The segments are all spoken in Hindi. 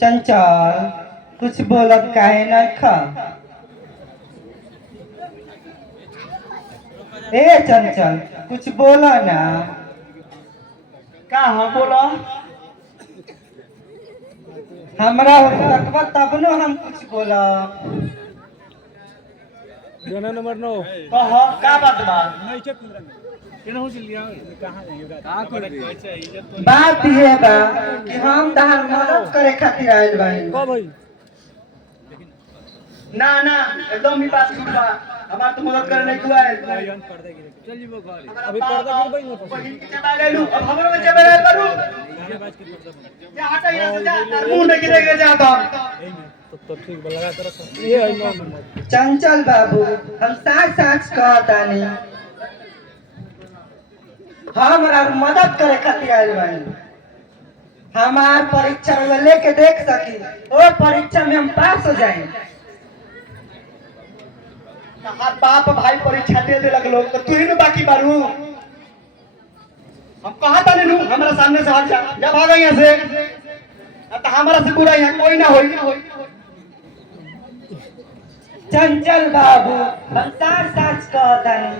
चंचल कुछ बोलत काहे न खा। ए चंचल कुछ बोला ना। का हाँ बोला। हमरा तकबा तब न हम कुछ बोला। गाना नंबर 9 कहा का बात बा। बात ये बा कि हम तहार मदद करे खातिर आइल बानी। का भाई ना ना एकदम ही बात सुन बा। हमार तो मदद करे नहीं हुआ है। अभी पर्दा गिर भाई ना बहिन के चबा ले लू अब हमरो में चबा ले करू। जा हटा यहां से जा तार मुंह में गिरेगा जा बाप। तो ठीक बा लगा कर रख। ये है 9 नंबर। चंचल बाबू हम साच साच कहतानी हमरा मदद करे खातिर आइल बानी। हमार परीक्षा में लेके देख सकी और परीक्षा में हम पास हो जाए। हर बाप भाई परीक्षा दे दे लगलो तो तू ही न बाकी बारू। हम कहा था नू हमारा सामने से हट जा जा भाग यहां से। तो हमारा से बुरा यहाँ कोई ना होई। चंचल बाबू हम साच साच कहतानी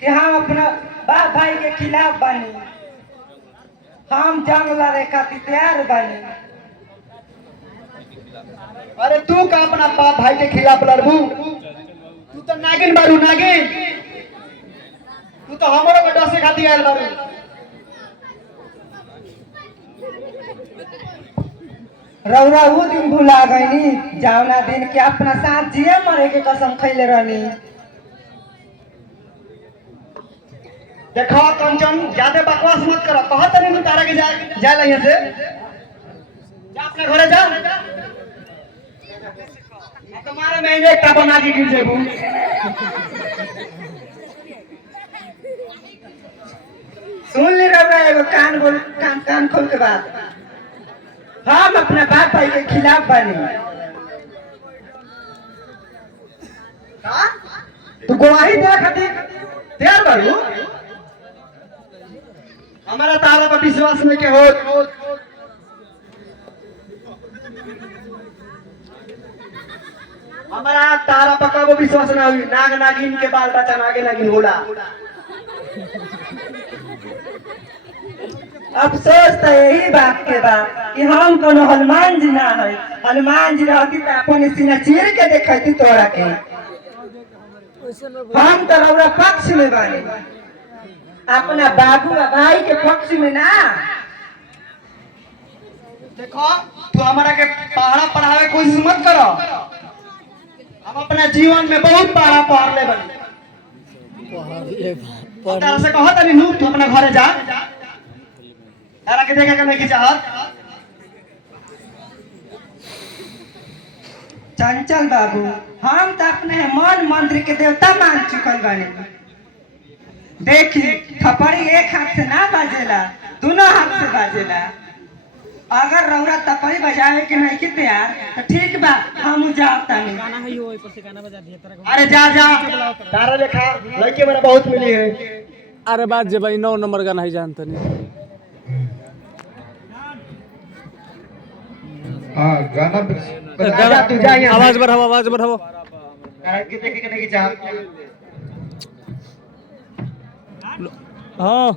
कि हम अपना बाप भाई के खिलाफ बनी। हम जंग लड़े खातिर तैयार बनी। अरे तू का अपना बाप भाई के खिलाफ लड़बू। तू तो नागिन बारू नागिन। तू तो हमरो के डसे खातिर आयल बारू। रौरा वो दिन भुला गईनी जौना दिन के अपना साथ जिए मरे के कसम खैले रहनी। देखो कंचन ज्यादा बकवास मत करो। कहा तो नहीं तारा के जा ले यहां से। जा अपने घरे जा। तुम्हारे में एक का बना के गिर जेबू। सुन ली रौरा एगो कान खोल के बात। हम अपना बाप भाई के खिलाफ बनी। तू गवाही दे खातिर तैयार बारू। हमारा तारा पर विश्वास नहीं के हो। हमारा तारा पर कबो विश्वास ना हुई। नाग नागिन के बाल बच्चा नागे नागिन होला। अफसोस तो यही बात के बा कि हम कोनो हनुमान जी ना है। हनुमान जी रहती तो अपन सीना चीर के देखती तोरा के। हम तो रौरा पक्ष में बानी अपना बाबू और भाई के पक्ष में ना। देखो तू हमारा के पहाड़ा पढ़ावे की कोशिश मत करो। हम अपना जीवन में बहुत पहाड़ा पढ़ ले बनी। तारा से कहो तनी नू तू अपना घरे जा। तारा के देखे के नहीं चाहत। चंचल बाबू हम तो अपने मन मंत्र के देवता मान चुकल बानी। देखी थपड़ी एक हाथ से ना बाजेला दोनों हाथ से बाजेला। अगर रौरा तपड़ी बजावे के नहीं के तैयार तो ठीक बा हम जाता नहीं। गाना है यो ऊपर से गाना बजा दिया तेरा। अरे जा जा तारा देखा लड़के मेरा बहुत मिली है। अरे बात जे भाई 9 नंबर गाना है जानता नहीं। हाँ गाना जा तू जा यहाँ आवाज बढ़ाओ। तारा के देखे के नहीं चाहत। हाँ